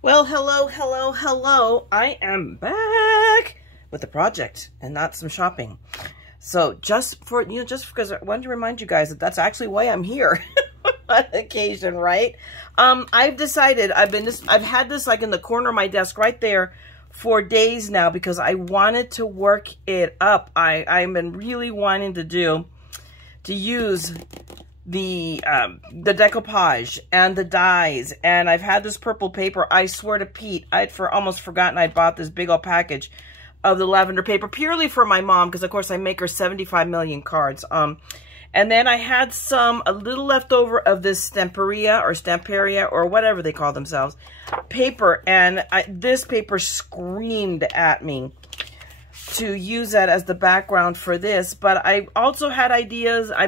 Well, hello. I am back with a project and not some shopping. So just because I wanted to remind you guys that that's actually why I'm here on occasion, right? I've decided I've had this like in the corner of my desk right there for days now because I wanted to work it up. I've been really wanting to use the decoupage and the dies, and I've had this purple paper. I swear to Pete, I'd almost forgotten I'd bought this big old package of the lavender paper purely for my mom because of course I make her 75 million cards. And then I had a little left over of this Stamperia or whatever they call themselves paper, and this paper screamed at me to use that as the background for this. But I also had ideas. I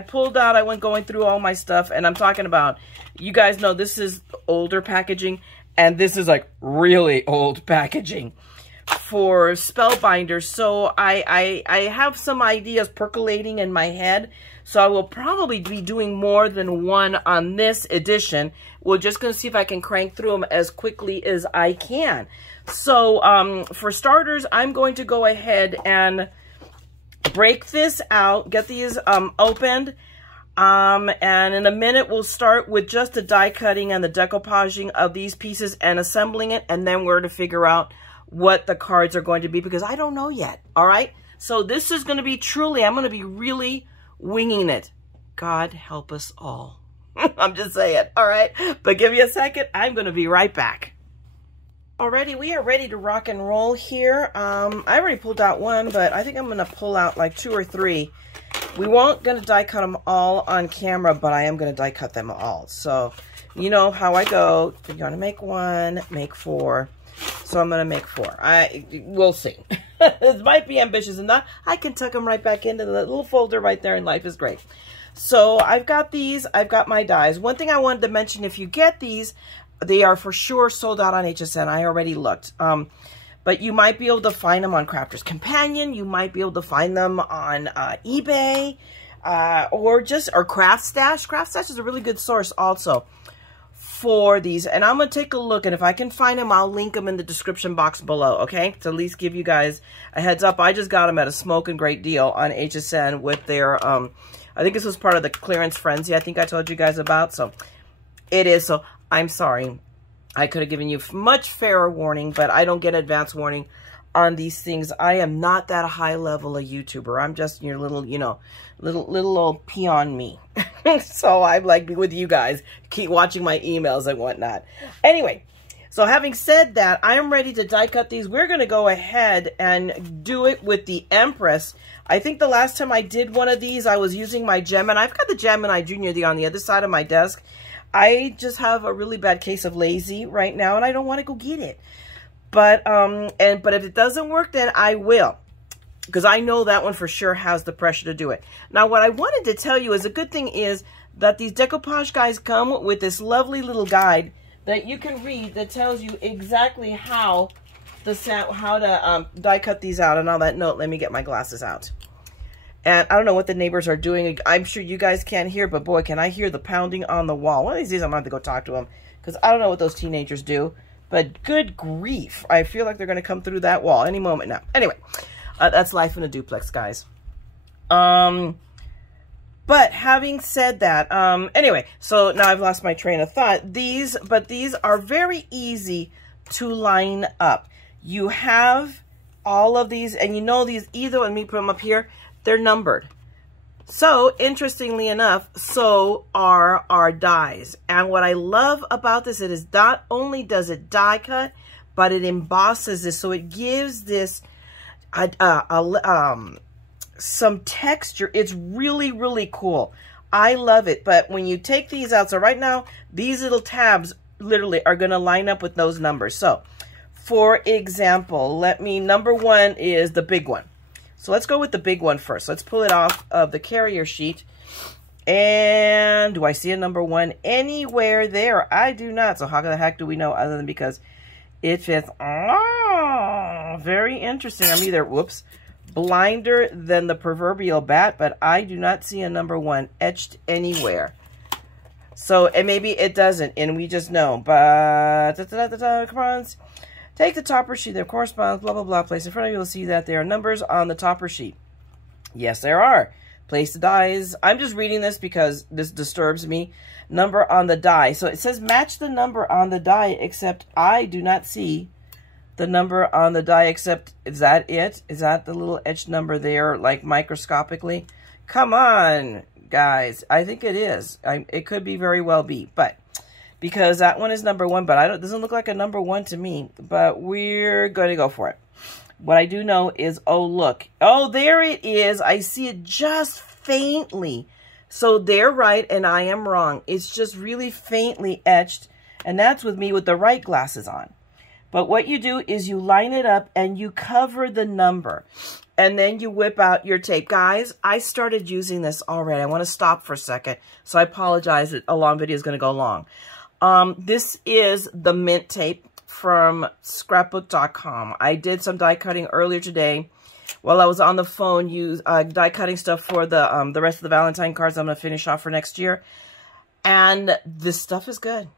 went going through all my stuff, and I'm talking about, you guys know this is older packaging, and this is like really old packaging for spellbinders. So I have some ideas percolating in my head. So I will probably be doing more than one on this edition. We're just going to see if I can crank through them as quickly as I can. So for starters, I'm going to go ahead and break this out, get these opened. And in a minute, we'll start with just the die cutting and the decoupaging of these pieces and assembling it. And then we're to figure out what the cards are going to be because I don't know yet. All right. So this is going to be truly, I'm going to be really winging it. God help us all. I'm just saying. All right. But give me a second. I'm going to be right back. Alrighty, we are ready to rock and roll here. I already pulled out one, but I think I'm going to pull out like 2 or 3. We won't going to die cut them all on camera, but I am going to die cut them all. So, you know how I go. You're going to make 1, make 4. So I'm going to make 4. We'll see. It might be ambitious enough. I can tuck them right back into the little folder right there, and life is great. So I've got these. I've got my dies. One thing I wanted to mention, if you get these, they are for sure sold out on HSN. I already looked. But you might be able to find them on Crafter's Companion. You might be able to find them on eBay or Craft Stash. Craft Stash is a really good source also for these. And I'm going to take a look. And if I can find them, I'll link them in the description box below. Okay? To at least give you guys a heads up. I just got them at a smoking great deal on HSN with their, I think this was part of the clearance frenzy I think I told you guys about. So it is. So I'm sorry. I could have given you much fairer warning, but I don't get advance warning on these things. I am not that high level a YouTuber. I'm just your little, little old peon me. So I'm like with you guys, keep watching my emails and whatnot. Anyway, so having said that, I am ready to die cut these. We're going to go ahead and do it with the Empress. I think the last time I did one of these, I was using my Gemini. I've got the Gemini Junior on the other side of my desk. I just have a really bad case of lazy right now, and I don't want to go get it. But but if it doesn't work, then I will, because I know that one for sure has the pressure to do it. Now, what I wanted to tell you is a good thing is that these decoupage guys come with this lovely little guide that you can read that tells you exactly how to die cut these out. And on that note, let me get my glasses out. And I don't know what the neighbors are doing. I'm sure you guys can't hear, but boy, can I hear the pounding on the wall. One of these days, I'm going to have to go talk to them because I don't know what those teenagers do. But good grief, I feel like they're going to come through that wall any moment now. Anyway, that's life in a duplex, guys. But having said that, anyway, so now I've lost my train of thought. These are very easy to line up. You have all of these, and you know these either, let me put them up here. They're numbered. So, interestingly enough, so are our dies. And what I love about this, it is not only does it die cut, but it embosses this. So it gives this some texture. It's really, really cool. I love it. But when you take these out, so right now, these little tabs literally are going to line up with those numbers. So, for example, number 1 is the big one. So let's go with the big one first. Let's pull it off of the carrier sheet. And do I see a number 1 anywhere there? I do not. So how the heck do we know other than because it fits? Oh, very interesting. I'm either, whoops, blinder than the proverbial bat, but I do not see a number 1 etched anywhere. So, and maybe it doesn't, and we just know. But, come on. Take the topper sheet that corresponds, blah, blah, blah. Place in front of you. You'll see that there are numbers on the topper sheet. Yes, there are. Place the dies. I'm just reading this because this disturbs me. Number on the die. So it says match the number on the die, except I do not see the number on the die, except, is that it? Is that the little etched number there, like microscopically? Come on, guys. I think it is. It could be very well be, but because that one is number 1, but it doesn't look like a number 1 to me, but we're going to go for it. What I do know is, oh, look. Oh, there it is. I see it just faintly. So they're right and I am wrong. It's just really faintly etched, and that's with me with the right glasses on. But what you do is you line it up and you cover the number, and then you whip out your tape. Guys, I started using this already. I want to stop for a second, so I apologize that a long video is going to go long. This is the mint tape from scrapbook.com. I did some die cutting earlier today while I was on the phone, die cutting stuff for the rest of the Valentine cards I'm going to finish off for next year. And this stuff is good.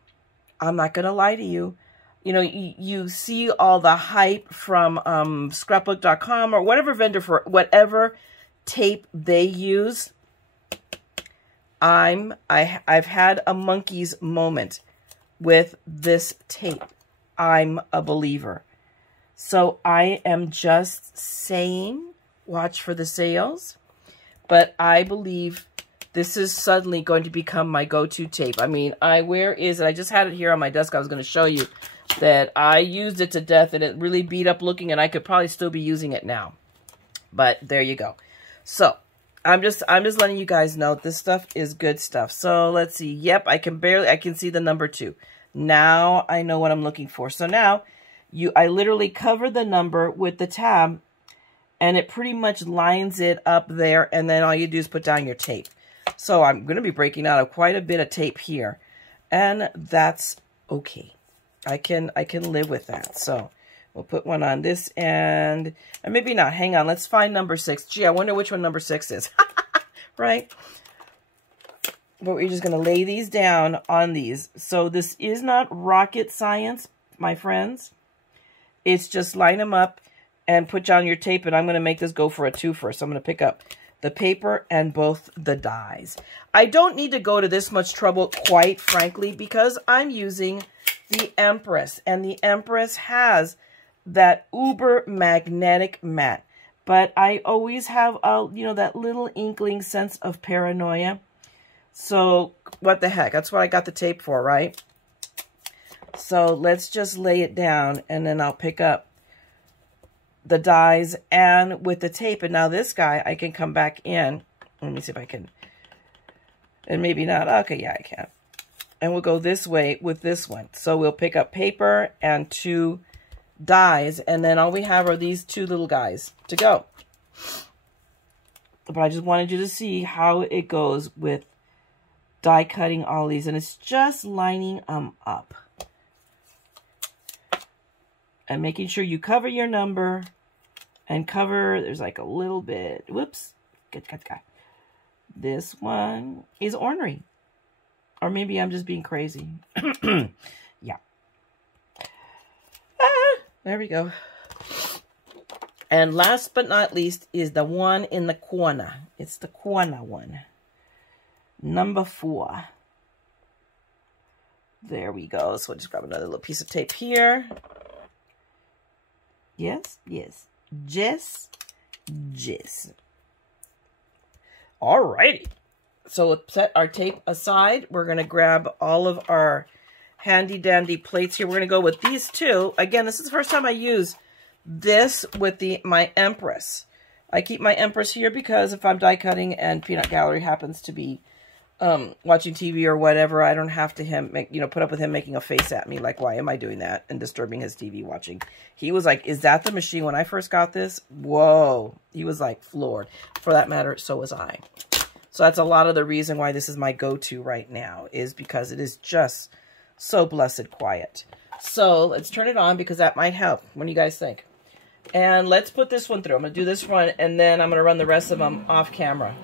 I'm not going to lie to you. You know, you see all the hype from scrapbook.com or whatever vendor for whatever tape they use. I've had a monkey's moment with this tape. I'm a believer. So I am just saying, watch for the sales. But I believe this is suddenly going to become my go-to tape. I mean, where is it? I just had it here on my desk. I was going to show you that I used it to death and it really beat up looking, and I could probably still be using it now. But there you go. So I'm just letting you guys know this stuff is good stuff. So let's see. Yep, I can see the number 2. Now I know what I'm looking for. So now I literally cover the number with the tab, and it pretty much lines it up there, and then all you do is put down your tape. So I'm going to be breaking out of quite a bit of tape here, and that's okay. I can live with that. So we'll put one on this end, and maybe not. Hang on, let's find number 6. Gee, I wonder which one number 6 is. Right? But we're just going to lay these down on these. So this is not rocket science, my friends. It's just line them up and put down your tape, and I'm going to make this go for a 2 first. So I'm going to pick up the paper and both the dies. I don't need to go to this much trouble, quite frankly, because I'm using the Empress, and the Empress has that uber magnetic matte. But I always have that little inkling sense of paranoia. So what the heck? That's what I got the tape for, right? So let's just lay it down, and then I'll pick up the dies and with the tape. And now this guy, I can come back in. Let me see if I can. And maybe not. Okay, yeah, I can. And we'll go this way with this one. So we'll pick up paper and 2 dies, and then all we have are these 2 little guys to go. But I just wanted you to see how it goes with die cutting all these, and it's just lining them up and making sure you cover your number and cover. There's like a little bit. Whoops. Good. This one is ornery, or maybe I'm just being crazy. Yeah. There we go. And last but not least is the one in the corner. It's the corner one. Number 4. There we go. So we'll just grab another little piece of tape here. Yes. Just. Alrighty. So let's set our tape aside. We're going to grab all of our handy dandy plates here. We're going to go with these 2. Again, this is the first time I use this with my Empress. I keep my Empress here because if I'm die cutting and Peanut Gallery happens to be watching TV or whatever, I don't have to put up with him making a face at me like, why am I doing that, and disturbing his TV watching. He was like, is that the machine? When I first got this, whoa, he was like floored. For that matter, so was I. So that's a lot of the reason why this is my go-to right now, is because it is just so blessed quiet. So let's turn it on because that might help. What do you guys think? And let's put this one through. I'm going to do this one, and then I'm going to run the rest of them off camera.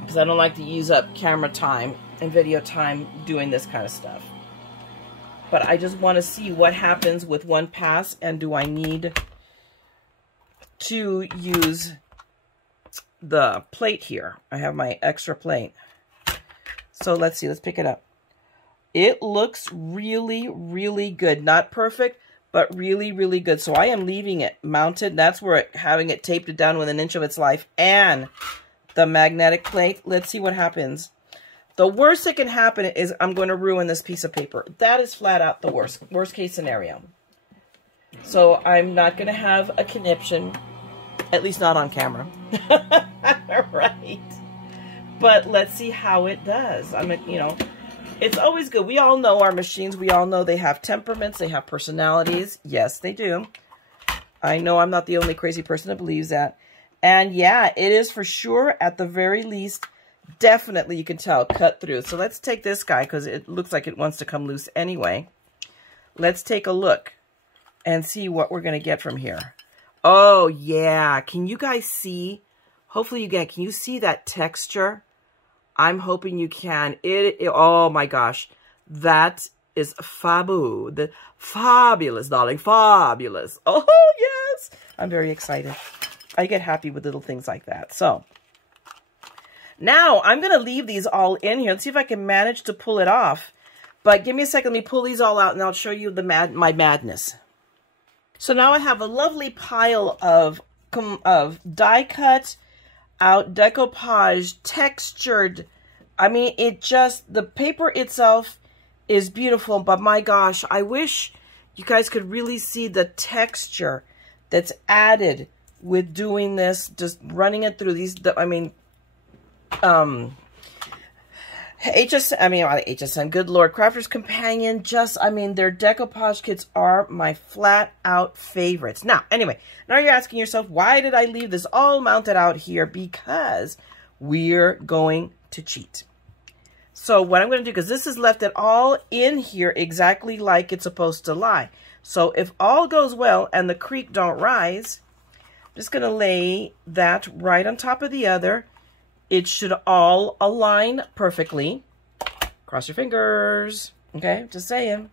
Because because I don't like to use up camera time and video time doing this kind of stuff. But I just want to see what happens with one pass, and do I need to use the plate here? I have my extra plate. So let's see, let's pick it up. It looks really, really good. Not perfect, but really, really good. So I am leaving it mounted. That's where having it taped it down with 1 inch of its life and the magnetic plate. Let's see what happens. The worst that can happen is I'm going to ruin this piece of paper. That is flat out the worst case scenario. So I'm not going to have a conniption, at least not on camera. Right. But let's see how it does. I mean, you know, it's always good. We all know our machines. We all know they have temperaments. They have personalities. Yes, they do. I know I'm not the only crazy person that believes that. And yeah, it is for sure, at the very least, definitely you can tell, cut through. So let's take this guy because it looks like it wants to come loose anyway. Let's take a look and see what we're going to get from here. Oh, yeah. Can you guys see? Hopefully you can you see that texture? I'm hoping you can. Oh my gosh. That is fabulous, darling. Fabulous. Oh, yes. I'm very excited. I get happy with little things like that. So now I'm going to leave these all in here. Let's see if I can manage to pull it off. But give me a second. Let me pull these all out and I'll show you my madness. So now I have a lovely pile of die cut out, decoupage, textured. I mean, the paper itself is beautiful, but my gosh, I wish you guys could really see the texture that's added with doing this, just running it through these, HSN, good Lord, Crafter's Companion, their decoupage kits are my flat out favorites. Now, anyway, now you're asking yourself, why did I leave this all mounted out here? Because we're going to cheat. So what I'm going to do, because this has left it all in here exactly like it's supposed to lie. So if all goes well and the creek don't rise, I'm just going to lay that right on top of the other. It should all align perfectly. Cross your fingers. Okay, just saying.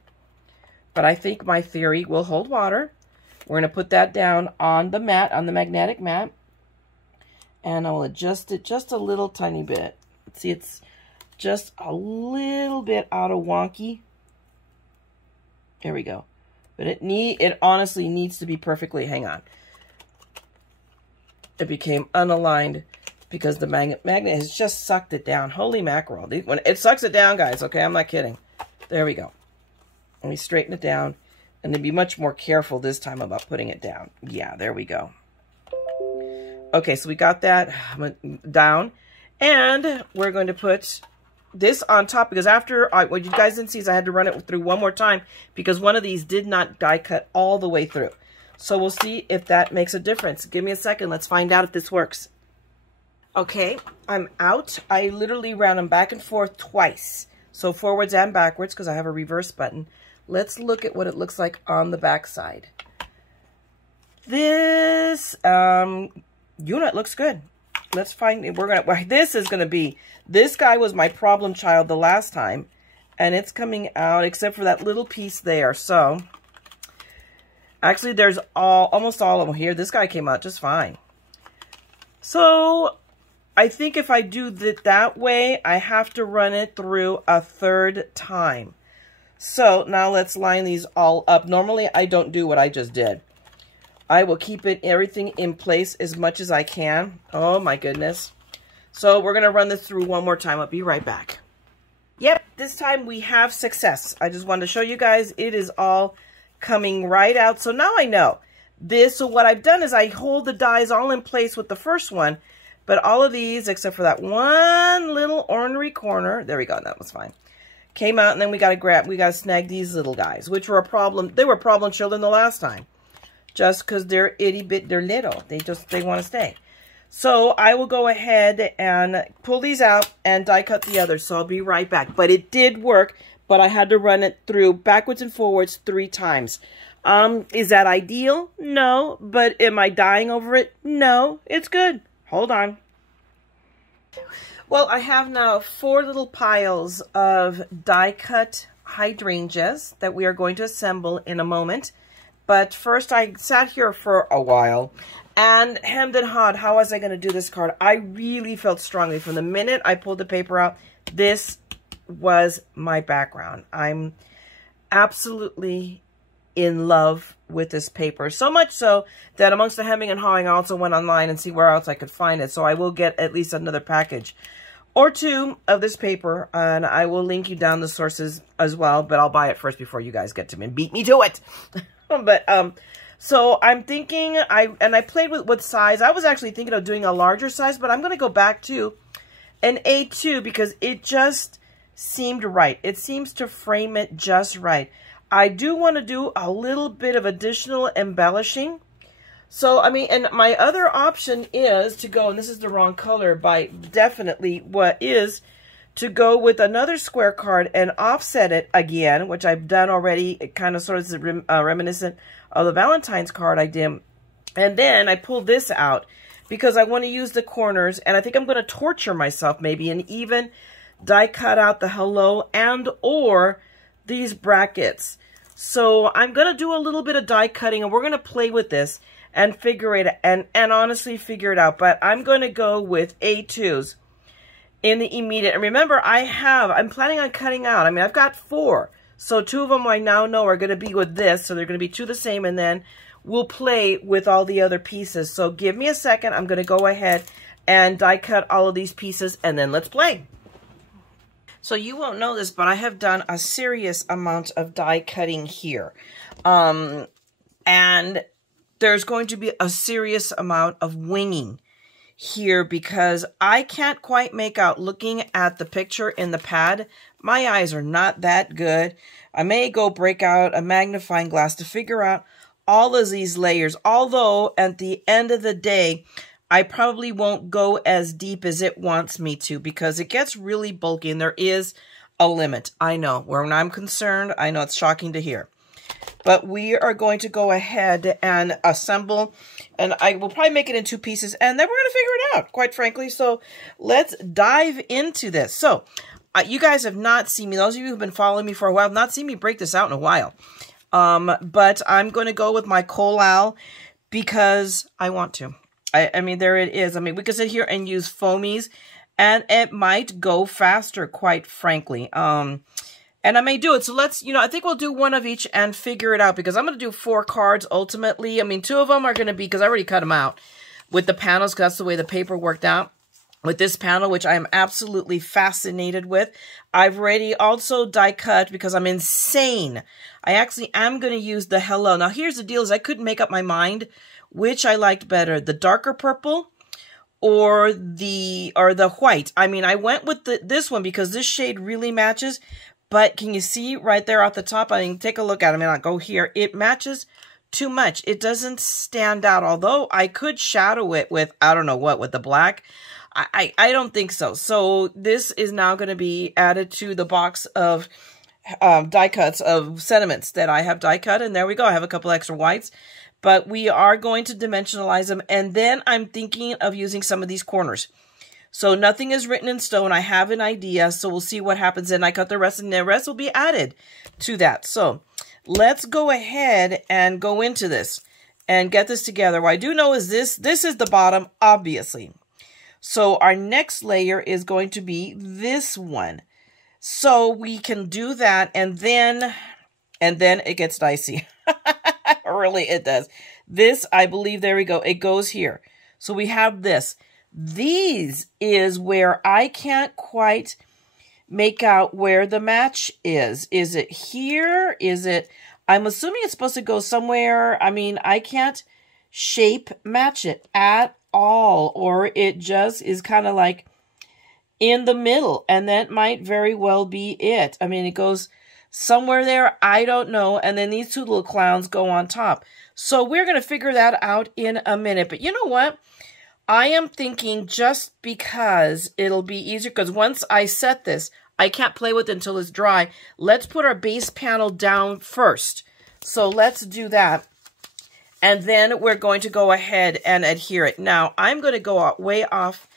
But I think my theory will hold water. We're going to put that down on the mat, on the magnetic mat. And I will adjust it just a little tiny bit. See, it's just a little bit out of wonky. There we go. But it honestly needs to be perfectly, hang on. It became unaligned because the magnet has just sucked it down. Holy mackerel. When it sucks it down, guys, okay? I'm not kidding. There we go. Let me straighten it down and then be much more careful this time about putting it down. Yeah, there we go. Okay, so we got that down. And we're going to put this on top because after, what you guys didn't see is I had to run it through one more time because one of these did not die cut all the way through. So we'll see if that makes a difference. Give me a second. Let's find out if this works. Okay, I'm out. I literally ran them back and forth twice. So forwards and backwards because I have a reverse button. Let's look at what it looks like on the back side. This unit looks good. Let's find, this guy was my problem child the last time. And it's coming out except for that little piece there. So, actually there's almost all of them here. This guy came out just fine. So, I think if I do it that way, I have to run it through a third time. So now let's line these all up. Normally I don't do what I just did. I will keep everything in place as much as I can. Oh my goodness. So we're going to run this through one more time. I'll be right back. Yep, this time we have success. I just wanted to show you guys it is all coming right out. So now I know this. So what I've done is I hold the dies all in place with the first one. But all of these, except for that one little ornery corner, there we go, that was fine, came out, and then we got to snag these little guys, which were a problem. They were problem children the last time, just because they're they're little. They want to stay. So I will go ahead and pull these out and die cut the others. So I'll be right back. But it did work, but I had to run it through backwards and forwards 3 times. Is that ideal? No. But am I dying over it? No. It's good. Hold on. Well, I have now 4 little piles of die-cut hydrangeas that we are going to assemble in a moment. But first, I sat here for a while and hemmed and hawed. How was I going to do this card? I really felt strongly from the minute I pulled the paper out, this was my background. I'm absolutely in love with this paper. So much so that amongst the hemming and hawing, I also went online and see where else I could find it. So I will get at least another package or 2 of this paper, and I will link you down the sources as well, but I'll buy it first before you guys get to me and beat me to it. But so I'm thinking, I played with size. I was actually thinking of doing a larger size, but I'm going to go back to an A2 because it just seemed right. It seems to frame it just right. I do want to do a little bit of additional embellishing. So, I mean, and my other option is to go, and this is the wrong color, by definitely what is to go with another square card and offset it again, which I've done already. It kind of sort of is reminiscent of the Valentine's card I did. And then I pulled this out because I want to use the corners, and I think I'm going to torture myself maybe and even die cut out the hello and or these brackets. So I'm going to do a little bit of die cutting, and we're going to play with this and figure it and honestly figure it out. But I'm going to go with A2s in the immediate. And remember, I'm planning on cutting out. I mean, I've got 4. So 2 of them I now know are going to be with this. So they're going to be 2 the same, and then we'll play with all the other pieces. So give me a second. I'm going to go ahead and die cut all of these pieces, and then let's play. So you won't know this, but I have done a serious amount of die cutting here. And there's going to be a serious amount of winging here because I can't quite make out, looking at the picture in the pad, my eyes are not that good. I may go break out a magnifying glass to figure out all of these layers, although at the end of the day, I probably won't go as deep as it wants me to because it gets really bulky and there is a limit. I know, when I'm concerned, I know it's shocking to hear. But we are going to go ahead and assemble, and I will probably make it in 2 pieces, and then we're going to figure it out, quite frankly. So let's dive into this. So you guys have not seen me, those of you who've been following me for a while, have not seen me break this out in a while. But I'm going to go with my Collal because I want to. I mean, there it is. I mean, we could sit here and use foamies, and it might go faster, quite frankly. And I may do it. So let's, I think we'll do 1 of each and figure it out because I'm going to do 4 cards ultimately. I mean, 2 of them are going to be, because I already cut them out with the panels because that's the way the paper worked out. With this panel, which I am absolutely fascinated with. I've already also die cut because I'm insane. I actually am going to use the hello. Now, here's the deal is I couldn't make up my mind which I liked better, the darker purple or the white. I mean, I went with this one because this shade really matches. But can you see right there at the top? I mean, take a look at it. I mean, I'll go here. It matches too much. It doesn't stand out. Although I could shadow it with, I don't know what, with the black. I don't think so. So this is now going to be added to the box of die cuts of sentiments that I have die cut. And there we go. I have a couple extra whites. But we are going to dimensionalize them. And then I'm thinking of using some of these corners. So nothing is written in stone. I have an idea, so we'll see what happens. And I cut the rest, and the rest will be added to that. So let's go ahead and go into this and get this together. What I do know is this is the bottom, obviously. So our next layer is going to be this one. So we can do that, and then it gets dicey. Really, it does. This, I believe, there we go. It goes here. So we have this. These is where I can't quite make out where the match is. Is it here? Is it, I'm assuming it's supposed to go somewhere. I mean, I can't shape match it at all, or it just is kind of like in the middle, and that might very well be it. I mean, it goes somewhere there. I don't know. And then these 2 little clowns go on top. So we're going to figure that out in a minute. But you know what? I am thinking just because it'll be easier, because once I set this, I can't play with it until it's dry. Let's put our base panel down first. So let's do that. And then we're going to go ahead and adhere it. Now, I'm going to go way off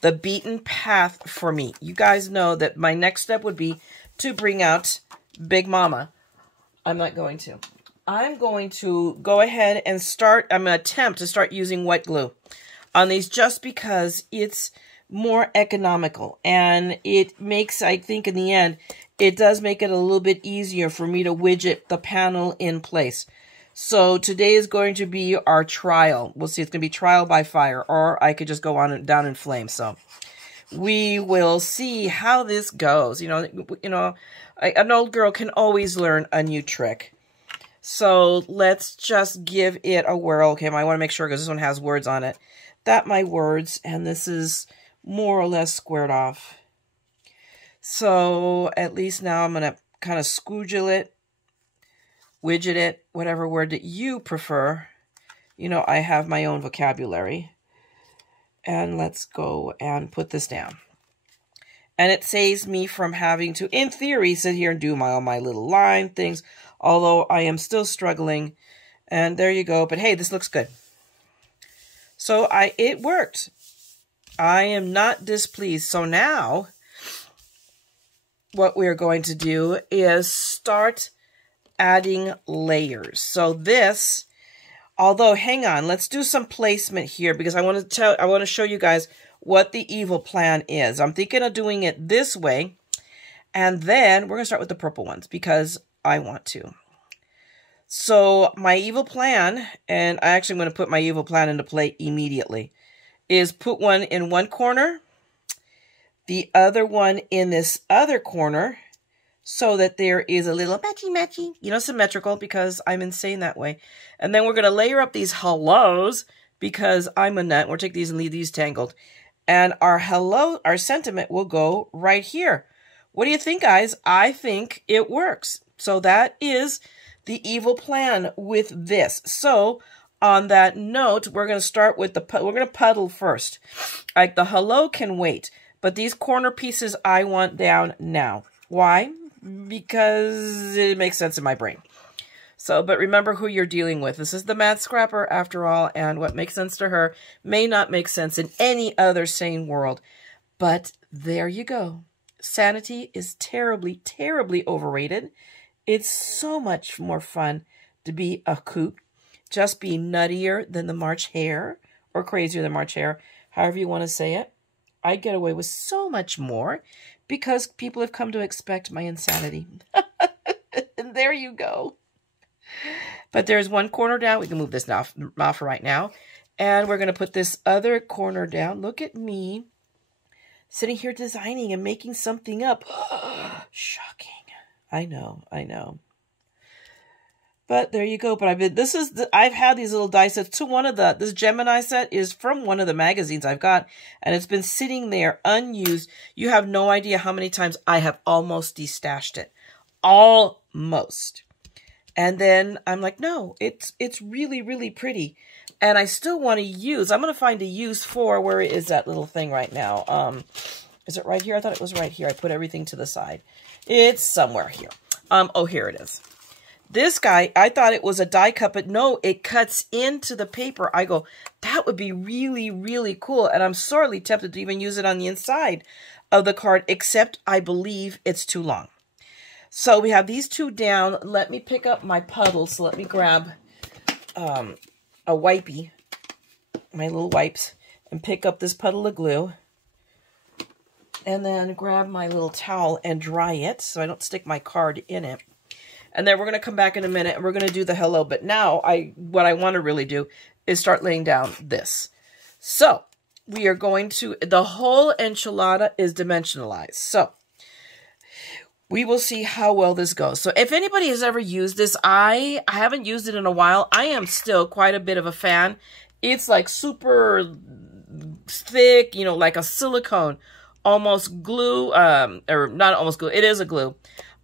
the beaten path for me. You guys know that my next step would be to bring out Big Mama. I'm not going to. I'm going to go ahead and start, I'm going to attempt to start using wet glue on these just because it's more economical. And it makes, I think in the end, it does make it a little bit easier for me to widget the panel in place. So today is going to be our trial. We'll see, it's going to be trial by fire, or I could just go on and down in flames. So we will see how this goes. You know, an old girl can always learn a new trick. So let's just give it a whirl. Okay, I want to make sure because this one has words on it. That my words, and this is more or less squared off. So at least now I'm going to kind of squoogle it, widget it, whatever word that you prefer. You know, I have my own vocabulary. And let's go and put this down. And it saves me from having to, in theory, sit here and do all my little line things. Although I am still struggling. And there you go. But hey, this looks good. So it worked. I am not displeased. So now what we're going to do is start adding layers. So this, although hang on, let's do some placement here because I want to show you guys what the evil plan is. I'm thinking of doing it this way. And then we're going to start with the purple ones because I want to. So my evil plan, and I actually want to put my evil plan into play immediately, is put one in one corner, the other one in this other corner, so that there is a little matchy-matchy, you know, symmetrical, because I'm insane that way. And then we're going to layer up these hellos, because I'm a nut. We'll take these and leave these tangled. And our hello, our sentiment will go right here. What do you think, guys? I think it works. So that is the evil plan with this. So on that note, we're going to start with we're going to puddle first. Like the hello can wait, but these corner pieces I want down now. Why? Because it makes sense in my brain. So, but remember who you're dealing with. This is the TheMaddScrapper after all, and what makes sense to her may not make sense in any other sane world. But there you go. Sanity is terribly, terribly overrated. It's so much more fun to be a coot. Just be nuttier than the March Hare, or crazier than March Hare, however you want to say it. I get away with so much more because people have come to expect my insanity. And there you go. But there's one corner down. We can move this off right now. And we're going to put this other corner down. Look at me sitting here designing and making something up. Shocking. I know, I know. But there you go. But I've had these little die sets to this Gemini set is from one of the magazines I've got, and it's been sitting there unused. You have no idea how many times I have almost destashed it. Almost. And then I'm like, no, it's really, really pretty. And I still want to use, I'm going to find a use for, where is that little thing right now? Is it right here? I thought it was right here. I put everything to the side. It's somewhere here. Oh, here it is. This guy, I thought it was a die cut, but no, it cuts into the paper. I go, that would be really, really cool. And I'm sorely tempted to even use it on the inside of the card, except I believe it's too long. So we have these two down. Let me pick up my puddles. So let me grab a wipey, my little wipes, and pick up this puddle of glue. And then grab my little towel and dry it so I don't stick my card in it. And then we're going to come back in a minute and we're going to do the hello. But now what I want to really do is start laying down this. So we are going to, the whole enchilada is dimensionalized. So we will see how well this goes. So if anybody has ever used this, I haven't used it in a while. I am still quite a bit of a fan. It's like super thick, you know, like a silicone, almost glue, or not almost glue. It is a glue.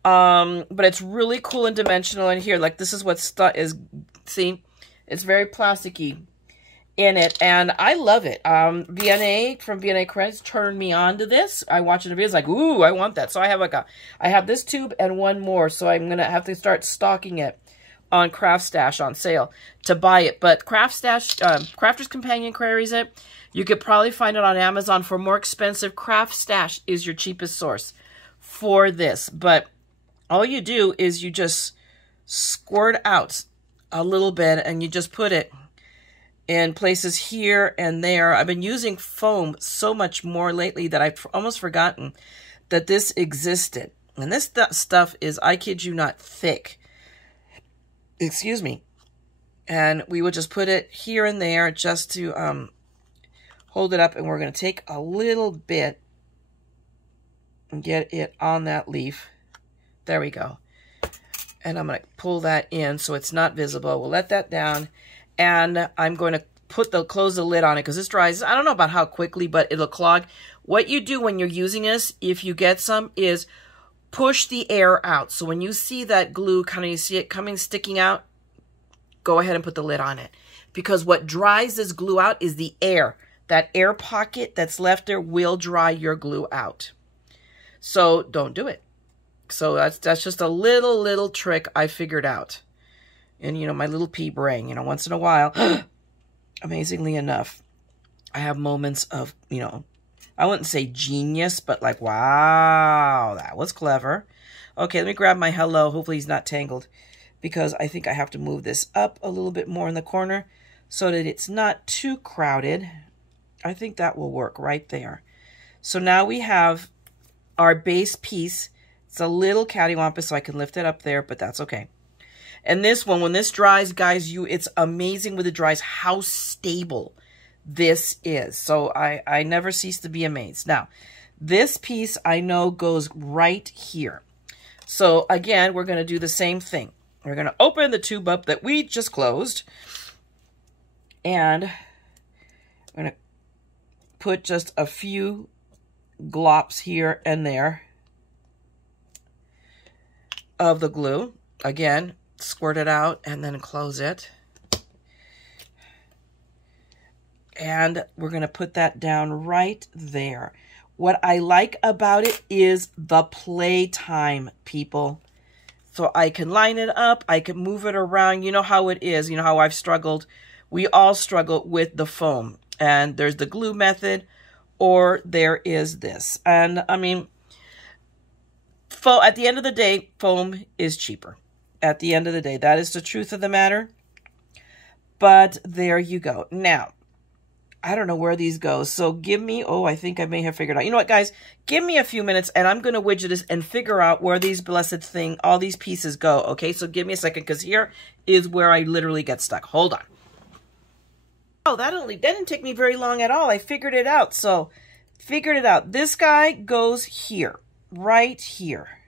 But it's really cool and dimensional in here. Like this is what see, it's very plasticky in it, and I love it. VNA from VNA Credits turned me on to this. I watched the videos like, ooh, I want that. So I have I have this tube and one more, so I'm gonna have to start stocking it. on Craft Stash on sale to buy it. But Craft Stash, Crafter's Companion carries it. You could probably find it on Amazon for more expensive. Craft Stash is your cheapest source for this. But all you do is you just squirt out a little bit and you just put it in places here and there. I've been using foam so much more lately that I've almost forgotten that this existed. And this stuff is, I kid you not, thick. Excuse me. And we would just put it here and there just to hold it up. And we're going to take a little bit and get it on that leaf. There we go. And I'm going to pull that in so it's not visible. We'll let that down. And I'm going to close the lid on it because this dries, I don't know about how quickly, but it'll clog. What you do when you're using this, if you get some, is push the air out. So when you see that glue, kind of you see it sticking out, go ahead and put the lid on it. Because what dries this glue out is the air. That air pocket that's left there will dry your glue out. So don't do it. So that's just a little trick I figured out. And, you know, my little pea brain, you know, once in a while, amazingly enough, I have moments of, you know, I wouldn't say genius, but like, wow, that was clever. Okay, let me grab my hello. Hopefully he's not tangled because I think I have to move this up a little bit more in the corner so that it's not too crowded. I think that will work right there. So now we have our base piece. It's a little cattywampus, so I can lift it up there, but that's okay. And this one, when this dries, guys, it's amazing when it dries how stable this is. So I never cease to be amazed. Now, this piece I know goes right here. So again, we're going to do the same thing. We're going to open the tube up that we just closed. And I'm going to put just a few glops here and there of the glue. Again, squirt it out and then close it. And we're going to put that down right there. What I like about it is the playtime, people. So I can line it up. I can move it around. You know how it is. You know how I've struggled. We all struggle with the foam. And there's the glue method or there is this. And I mean, at the end of the day, foam is cheaper. At the end of the day, that is the truth of the matter. But there you go. Now, I don't know where these go. So give me, oh, I think I may have figured out. You know what, guys? Give me a few minutes and I'm going to widget this and figure out where these blessed all these pieces go. Okay, so give me a second because here is where I literally get stuck. Hold on. Oh, that didn't take me very long at all. I figured it out. So, figured it out. This guy goes here, right here.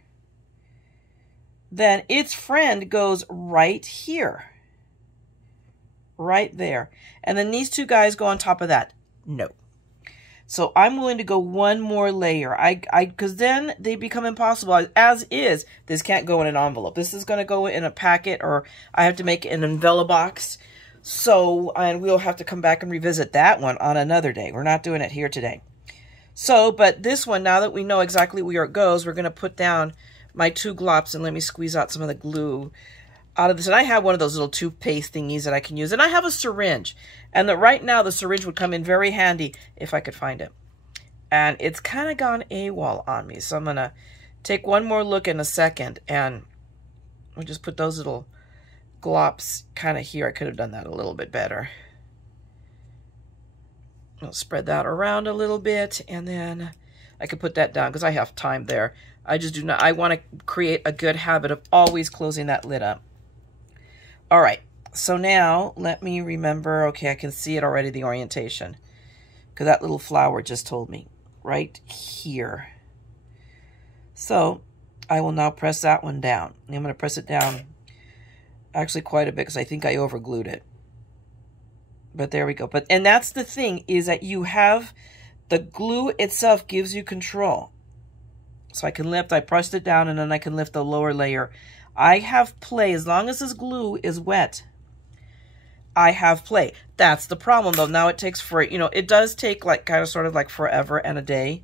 Then its friend goes right here. Right there. And then these two guys go on top of that. No. So I'm willing to go one more layer. Because then they become impossible. As is, this can't go in an envelope. This is going to go in a packet or I have to make an envelope box. So, and we'll have to come back and revisit that one on another day. We're not doing it here today. So, but this one, now that we know exactly where it goes, we're going to put down my two glops and let me squeeze out some of the glue out of this. And I have one of those little toothpaste thingies that I can use. And I have a syringe. And right now the syringe would come in very handy if I could find it. And it's kind of gone AWOL on me. So I'm going to take one more look in a second. And we'll just put those little glops kind of here. I could have done that a little bit better. I'll spread that around a little bit. And then I could put that down because I have time there. I just do not, I want to create a good habit of always closing that lid up. All right, so now let me remember, okay, I can see it already, the orientation, because that little flower just told me, right here. So I will now press that one down. I'm going to press it down actually quite a bit because I think I overglued it. But there we go. And that's the thing, is that you have, the glue itself gives you control. So I can lift, I pressed it down and then I can lift the lower layer. I have play, as long as this glue is wet, I have play. That's the problem though. Now it takes it does take like kind of sort of like forever and a day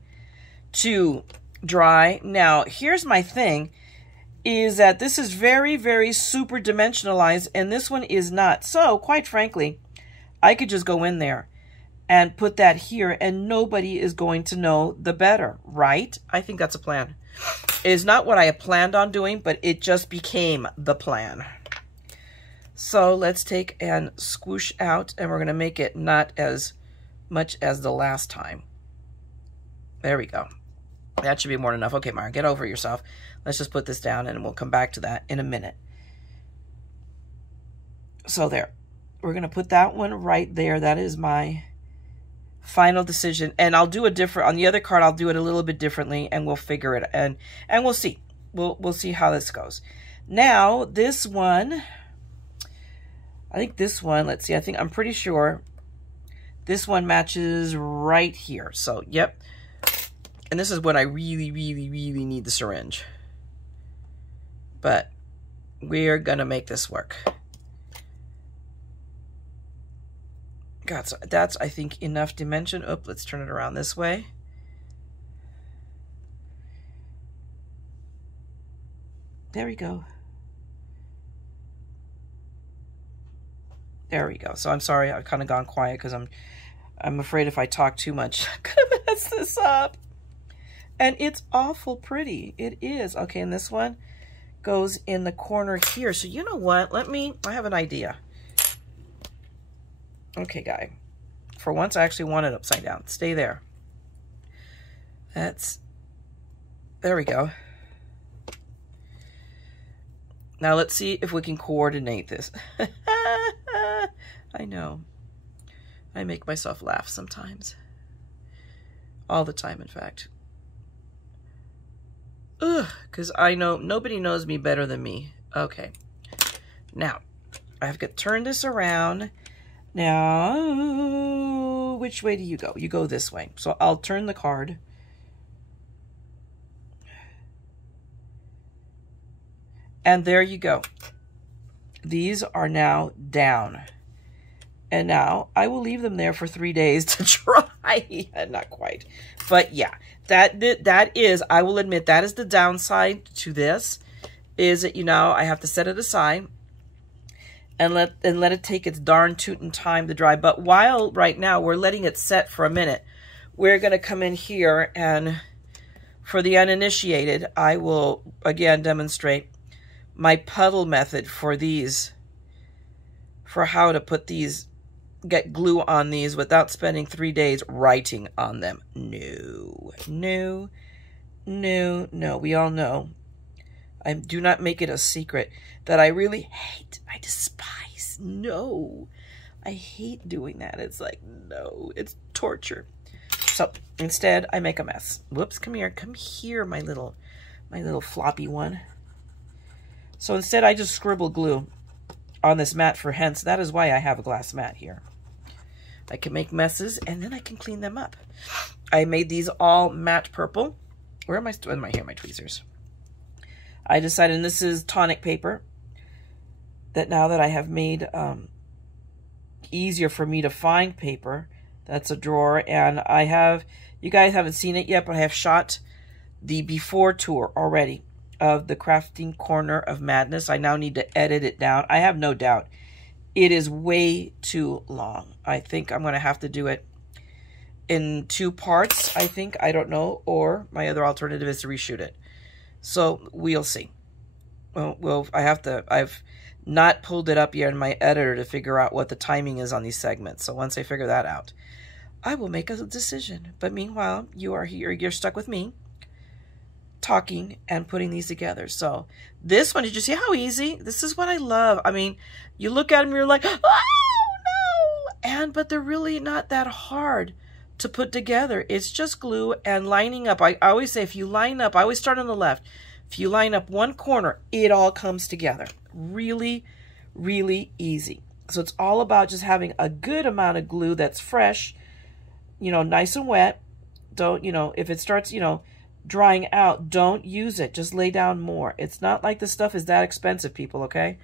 to dry. Now here's my thing. is that this is very, very super dimensionalized, and this one is not. So, quite frankly, I could just go in there and put that here, and nobody is going to know the better, right? I think that's a plan. It is not what I had planned on doing, but it just became the plan. So let's take and squish out, and we're going to make it not as much as the last time. There we go. That should be more than enough. Okay, Mara, get over yourself. Let's just put this down, and we'll come back to that in a minute. So there. We're going to put that one right there. That is my final decision. And I'll do a different, on the other card, I'll do it a little bit differently, and we'll figure it, and we'll see. We'll see how this goes. Now, this one, I think this one, let's see, I'm pretty sure this one matches right here. So, yep. And this is when I really, really, really need the syringe. But we're going to make this work. God, so that's, I think, enough dimension. Oh, let's turn it around this way. There we go. There we go. So I'm sorry, I've kind of gone quiet because I'm afraid if I talk too much, I'm gonna mess this up. And it's awful pretty. It is. Okay, and this one goes in the corner here. So you know what? I have an idea. Okay, guy. For once, I actually want it upside down. Stay there. There we go. Now let's see if we can coordinate this. I know. I make myself laugh sometimes. All the time, in fact. Ugh, because I know nobody knows me better than me. Okay. Now, I have to turn this around. Now, which way do you go? You go this way. So I'll turn the card. And there you go. These are now down. And now I will leave them there for 3 days to dry. Not quite. But yeah, that is, I will admit, that is the downside to this, is that, you know, I have to set it aside and let it take its darn tootin' time to dry. But while right now we're letting it set for a minute, we're going to come in here, and for the uninitiated, I will again demonstrate my puddle method for these, for how to put these, get glue on these without spending 3 days writing on them. No, no, no, no. We all know. I do not make it a secret that I really hate. I despise. No, I hate doing that. It's like, no, it's torture. So instead, I make a mess. Whoops, come here, my little floppy one. So instead, I just scribble glue on this mat for hence. That is why I have a glass mat here. I can make messes, and then I can clean them up. I made these all matte purple. Where am I doing my hair, my tweezers? I decided, and this is tonic paper, that now that I have made easier for me to find paper, that's a drawer, and I have, you guys haven't seen it yet, but I have shot the before tour already of the Crafting Corner of Madness. I now need to edit it down. I have no doubt it is way too long. I think I'm going to have to do it in 2 parts, I think. I don't know. Or my other alternative is to reshoot it. So we'll see. Well, I've not pulled it up yet in my editor to figure out what the timing is on these segments. So once I figure that out, I will make a decision. But meanwhile, you are here. You're stuck with me, talking and putting these together. So this one, did you see how easy? This is what I love. I mean, you look at them, you're like, oh no, but they're really not that hard to put together. It's just glue and lining up. I always say, if you line up, I always start on the left. If you line up one corner, it all comes together. Really, really easy. So it's all about just having a good amount of glue that's fresh, you know, nice and wet. Don't, you know, if it starts, you know, drying out, don't use it. Just lay down more. It's not like this stuff is that expensive, people, okay?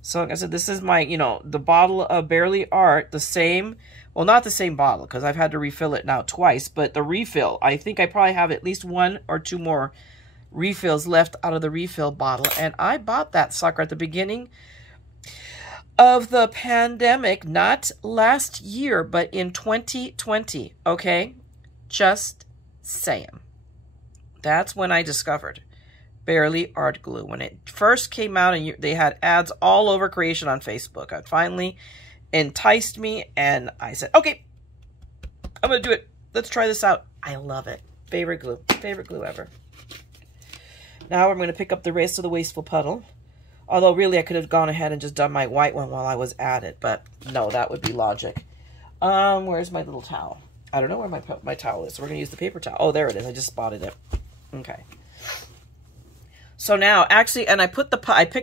So like I said, this is my, you know, the bottle of Barely Art, the same, well, not the same bottle, because I've had to refill it now twice, but the refill, I think I probably have at least 1 or 2 more refills left out of the refill bottle. And I bought that sucker at the beginning of the pandemic, not last year, but in 2020, okay? Just saying. That's when I discovered Barely Art Glue. When it first came out and they had ads all over creation on Facebook, it finally enticed me and I said, okay, I'm going to do it. Let's try this out. I love it. Favorite glue ever. Now I'm going to pick up the rest of the Wasteful Puddle. Although really I could have gone ahead and just done my white one while I was at it, but no, that would be logic. Where's my little towel? I don't know where my towel is, so we're going to use the paper towel. Oh, there it is. I just spotted it. Okay. So now, actually, and I picked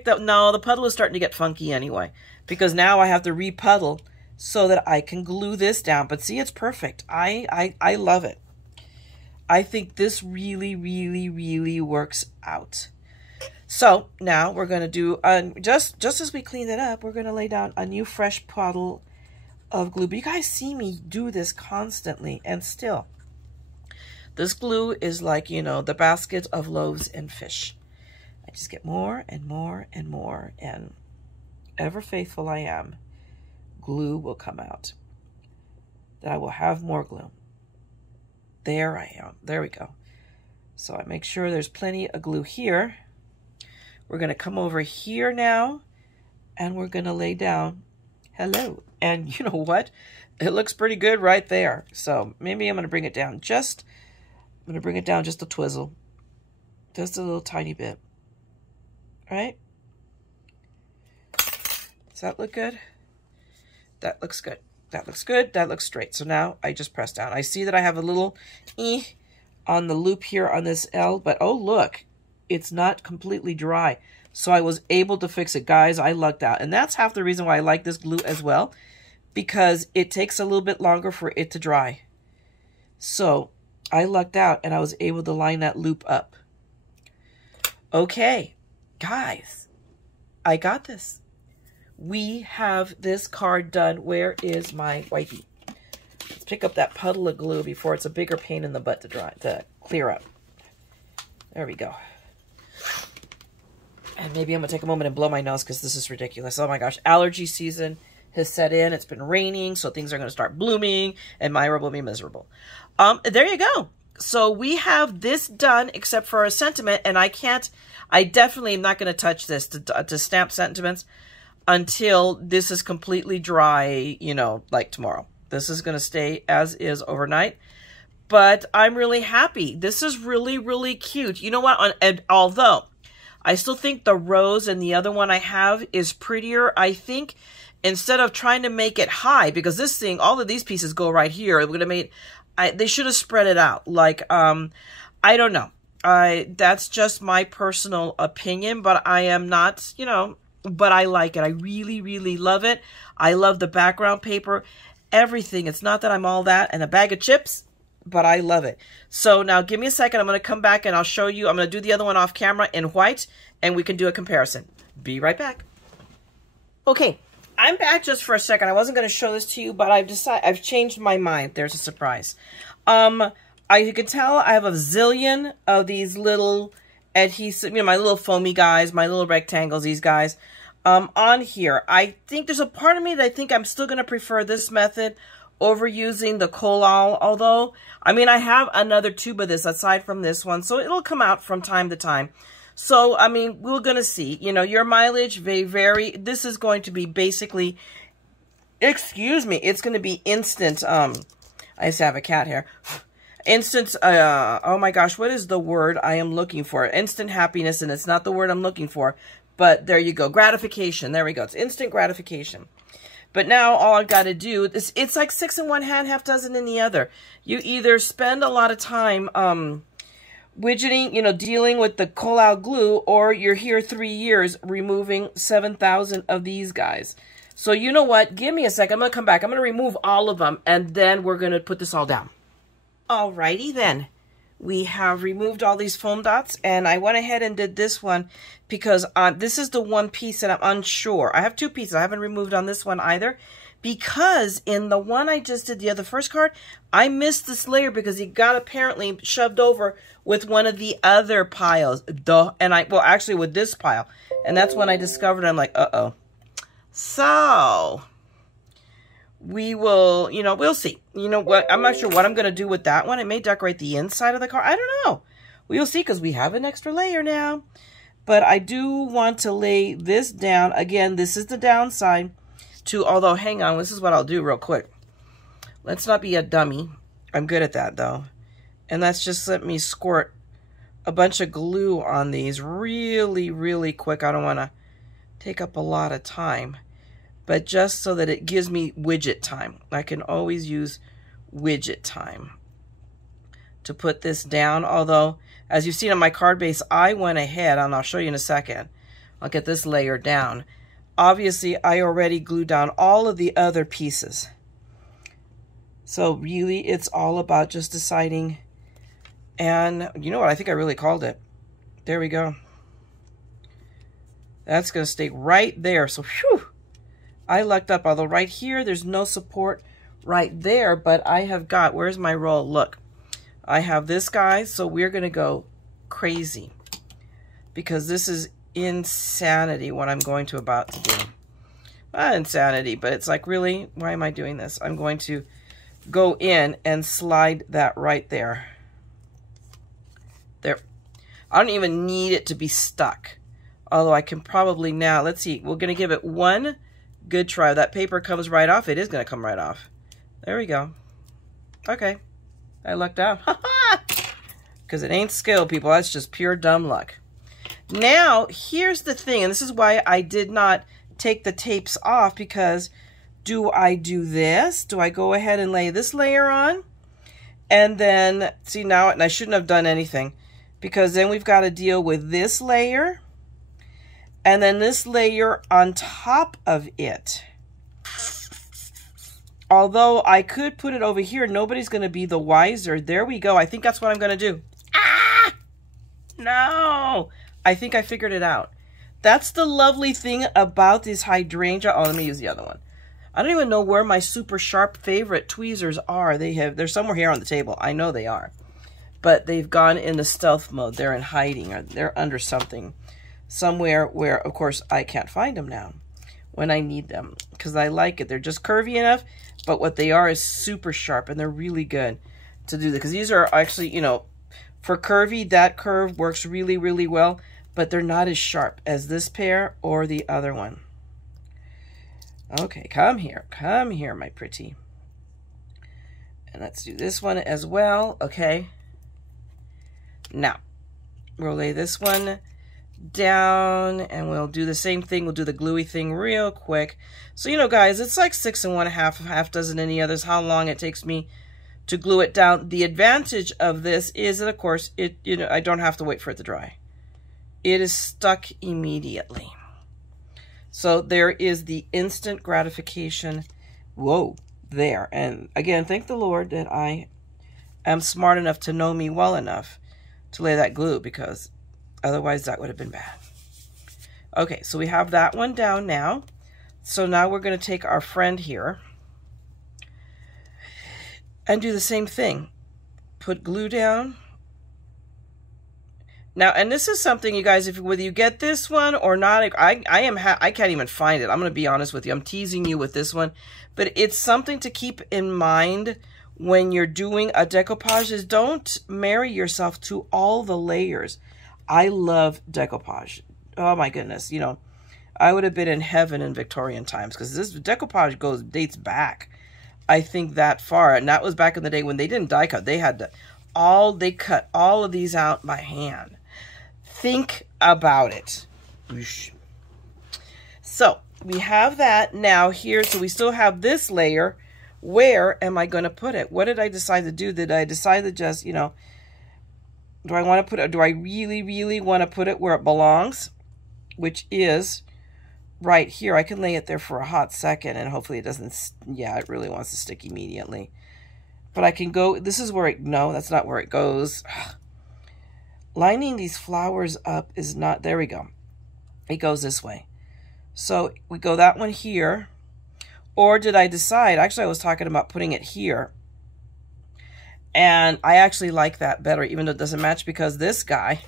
up, no, the puddle is starting to get funky anyway, because now I have to repuddle so that I can glue this down. But see, it's perfect. I love it. I think this really, really, really works out. So now we're going to do, just as we clean it up, we're going to lay down a new fresh puddle of glue. But you guys see me do this constantly, and still, this glue is like, you know, the basket of loaves and fish. I just get more and more and more, and ever faithful I am, glue will come out. That I will have more glue. There I am. There we go. So I make sure there's plenty of glue here. We're going to come over here now, and we're going to lay down, hello. And you know what? It looks pretty good right there. So maybe I'm going to bring it down just a twizzle. Just a little tiny bit. Right? Does that look good? That looks good. That looks good. That looks straight. So now I just press down. I see that I have a little on the loop here on this L, but oh look, it's not completely dry. So I was able to fix it. Guys, I lucked out. And that's half the reason why I like this glue as well, because it takes a little bit longer for it to dry. So I lucked out and I was able to line that loop up. Okay, guys, I got this. We have this card done. Where is my wipey? Let's pick up that puddle of glue before it's a bigger pain in the butt to clear up. There we go. And maybe I'm going to take a moment and blow my nose because this is ridiculous. Oh my gosh, allergy season has set in. It's been raining, so things are going to start blooming, and Myra will be miserable. There you go. So we have this done, except for a sentiment, and I definitely am not going to touch this to stamp sentiments until this is completely dry, you know, like tomorrow. This is going to stay as is overnight. But I'm really happy. This is really, really cute. You know what? And although I still think the rose and the other one I have is prettier, I think instead of trying to make it high, because this thing, all of these pieces go right here. We're going to make, they should have spread it out. Like, I don't know. That's just my personal opinion, but I am not, you know, but I like it. I really, really love it. I love the background paper, everything. It's not that I'm all that and a bag of chips, but I love it. So now give me a second. I'm going to come back and I'll show you. I'm going to do the other one off camera in white and we can do a comparison. Be right back. Okay, I'm back just for a second. I wasn't going to show this to you, but I've changed my mind. There's a surprise. You can tell I have a zillion of these little adhesive, you know, my little foamy guys, my little rectangles, these guys, on here. I think there's a part of me that I think I'm still going to prefer this method over using the collal, although, I mean, I have another tube of this aside from this one, so it'll come out from time to time. So, I mean, we're going to see, you know, your mileage may vary. This is going to be basically, excuse me, it's going to be instant, I used to have a cat here. Instant, oh my gosh, what is the word I am looking for? Instant happiness, and it's not the word I'm looking for, but there you go. Gratification, there we go. It's instant gratification. But now all I've got to do, it's like 6 in one hand, half dozen in the other. You either spend a lot of time widgeting, you know, dealing with the collal glue, or you're here 3 years removing 7,000 of these guys. So you know what? Give me a second. I'm going to come back. I'm going to remove all of them, and then we're going to put this all down. Alrighty then, we have removed all these foam dots, and I went ahead and did this one because this is the one piece that I'm unsure. I have 2 pieces I haven't removed on this one either, because in the one I just did, the first card, I missed this layer because it got apparently shoved over with one of the other piles. Well, actually with this pile. And that's when I discovered, I'm like, uh-oh. So we will, we'll see. You know what? I'm not sure what I'm going to do with that one. It may decorate the inside of the card. I don't know. We'll see because we have an extra layer now. But I do want to lay this down. Again, this is the downside to, although, hang on, this is what I'll do real quick. Let's not be a dummy. I'm good at that, though. And let's just let me squirt a bunch of glue on these really, really quick. I don't want to take up a lot of time. But just so that it gives me widget time. I can always use widget time to put this down. Although, as you've seen on my card base, I went ahead, and I'll show you in a second. I'll get this layer down. Obviously, I already glued down all of the other pieces. So really, it's all about just deciding. And you know what? I think I really called it. There we go. That's going to stay right there. So, whew, I lucked up. Although right here, there's no support right there. But I have got, where's my roll? Look, I have this guy. So we're going to go crazy. Because this is insanity what I'm going to about to do. Not insanity, but it's like, really, why am I doing this? I'm going to go in and slide that right there. There. I don't even need it to be stuck. Although I can probably now, let's see, we're going to give it one good try. That paper comes right off. It is going to come right off. There we go. Okay. I lucked out. Because it ain't skill, people. That's just pure dumb luck. Now, here's the thing, and this is why I did not take the tapes off, because do I do this? Do I go ahead and lay this layer on? And then, see now, and I shouldn't have done anything, because then we've got to deal with this layer, and then this layer on top of it. Although I could put it over here, nobody's going to be the wiser. There we go. I think that's what I'm going to do. Ah! No! I think I figured it out. That's the lovely thing about this hydrangea. Oh, let me use the other one. I don't even know where my super sharp favorite tweezers are. They're somewhere here on the table. I know they are. But they've gone into stealth mode. They're in hiding, or they're under something. Somewhere where, of course, I can't find them now when I need them. Because I like it. They're just curvy enough. But what they are is super sharp. And they're really good to do that. Because these are actually, for curvy, that curve works really, really well. But they're not as sharp as this pair or the other one. Okay, come here, my pretty. And let's do this one as well, okay? Now, we'll lay this one down, and we'll do the same thing. We'll do the gluey thing real quick. So, guys, it's like 6 1/2, half dozen any others, how long it takes me to glue it down. The advantage of this is that, of course, I don't have to wait for it to dry. It is stuck immediately. So there is the instant gratification. Whoa, there. And again, thank the Lord that I am smart enough to know me well enough to lay that glue, because otherwise that would have been bad. Okay, so we have that one down now. So now we're going to take our friend here and do the same thing. Put glue down. Now, and this is something, you guys, whether you get this one or not, I can't even find it. I'm going to be honest with you. I'm teasing you with this one. But it's something to keep in mind when you're doing a decoupage, is don't marry yourself to all the layers. I love decoupage. Oh, my goodness. I would have been in heaven in Victorian times, because this decoupage dates back, I think, that far. And that was back in the day when they didn't die cut. They had they cut all of these out by hand. Think about it. So we have that now here. So we still have this layer. Where am I going to put it? What did I decide to do? Did I decide to just, do I want to put it, do I really, really want to put it where it belongs? Which is right here. I can lay it there for a hot second, and hopefully it doesn't, yeah, it really wants to stick immediately. But I can go, this is where no, that's not where it goes. Lining these flowers up is not, there we go. It goes this way. So we go that one here, Or did I decide, actually I was talking about putting it here. And I actually like that better, even though it doesn't match, because this guy,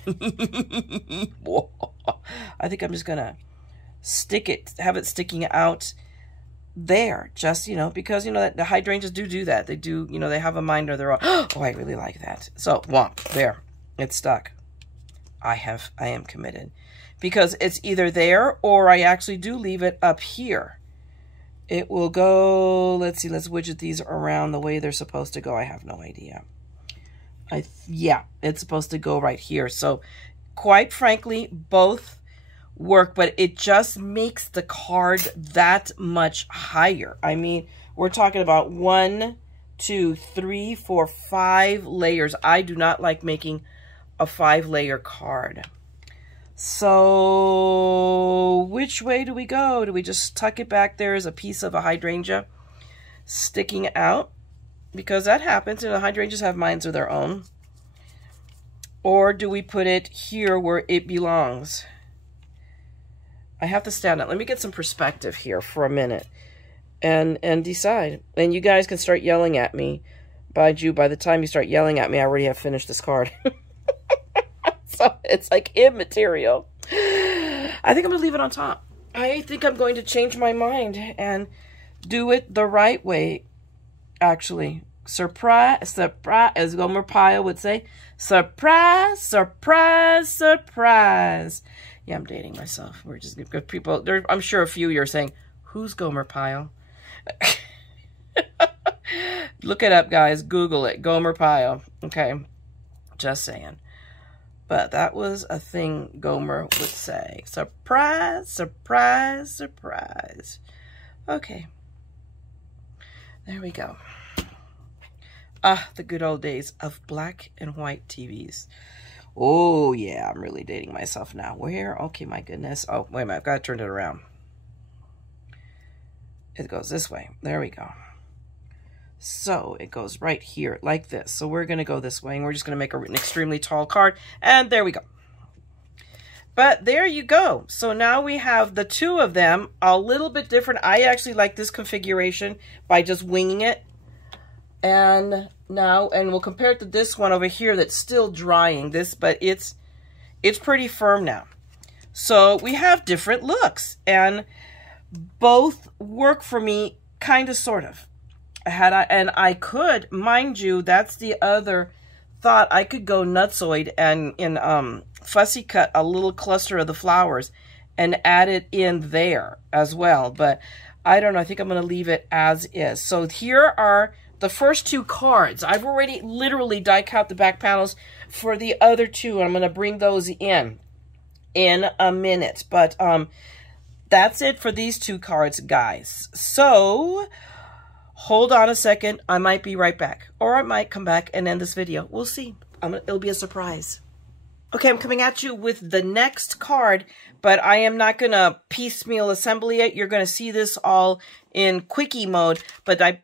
I think I'm just going to stick it, have it sticking out there, just, you know, because, you know, the hydrangeas do that. They do, you know, they have a mind of their own. Oh, I really like that. So, whomp, there, it's stuck. I am committed, because it's either there or I actually do leave it up here. It will go, let's see, let's widget these around the way they're supposed to go. I have no idea. Yeah, it's supposed to go right here. So, quite frankly, both work, but it just makes the card that much higher. I mean, we're talking about 1, 2, 3, 4, 5 layers. I do not like making a 5-layer card. So, which way do we go? Do we just tuck it back there as a piece of a hydrangea sticking out? Because that happens, and the hydrangeas have minds of their own. Or do we put it here where it belongs? I have to stand up. Let me get some perspective here for a minute and decide. And you guys can start yelling at me. By the time you start yelling at me, I already have finished this card. So it's like immaterial. I think I'm going to leave it on top. I think I'm going to change my mind and do it the right way, actually. Surprise, surprise, as Gomer Pyle would say. Surprise, surprise, surprise. Yeah, I'm dating myself. We're just good people. I'm sure a few of you are saying, who's Gomer Pyle? Look it up, guys. Google it. Gomer Pyle. Okay. Just saying. But that was a thing Gomer would say. Surprise, surprise, surprise. Okay. There we go. Ah, the good old days of black and white TVs. Oh, yeah, I'm really dating myself now. Where? Okay, my goodness. Oh, wait a minute. I've got to turn it around. It goes this way. There we go. So it goes right here like this. So we're going to go this way, and we're just going to make an extremely tall card. And there we go. But there you go. So now we have the two of them a little bit different. I actually like this configuration by just winging it. And now, and we'll compare it to this one over here that's still drying this, but it's pretty firm now. So we have different looks, and both work for me, kind of, sort of. And I could, mind you, that's the other thought. I could go nutsoid and fussy cut a little cluster of the flowers and add it in there as well. But I don't know. I think I'm going to leave it as is. So here are the first two cards. I've already literally die cut the back panels for the other two. I'm going to bring those in a minute. But that's it for these two cards, guys. So hold on a second. I might be right back. Or I might come back and end this video. We'll see. It'll be a surprise. Okay, I'm coming at you with the next card, but I am not going to piecemeal assemble it. You're going to see this all in quickie mode. But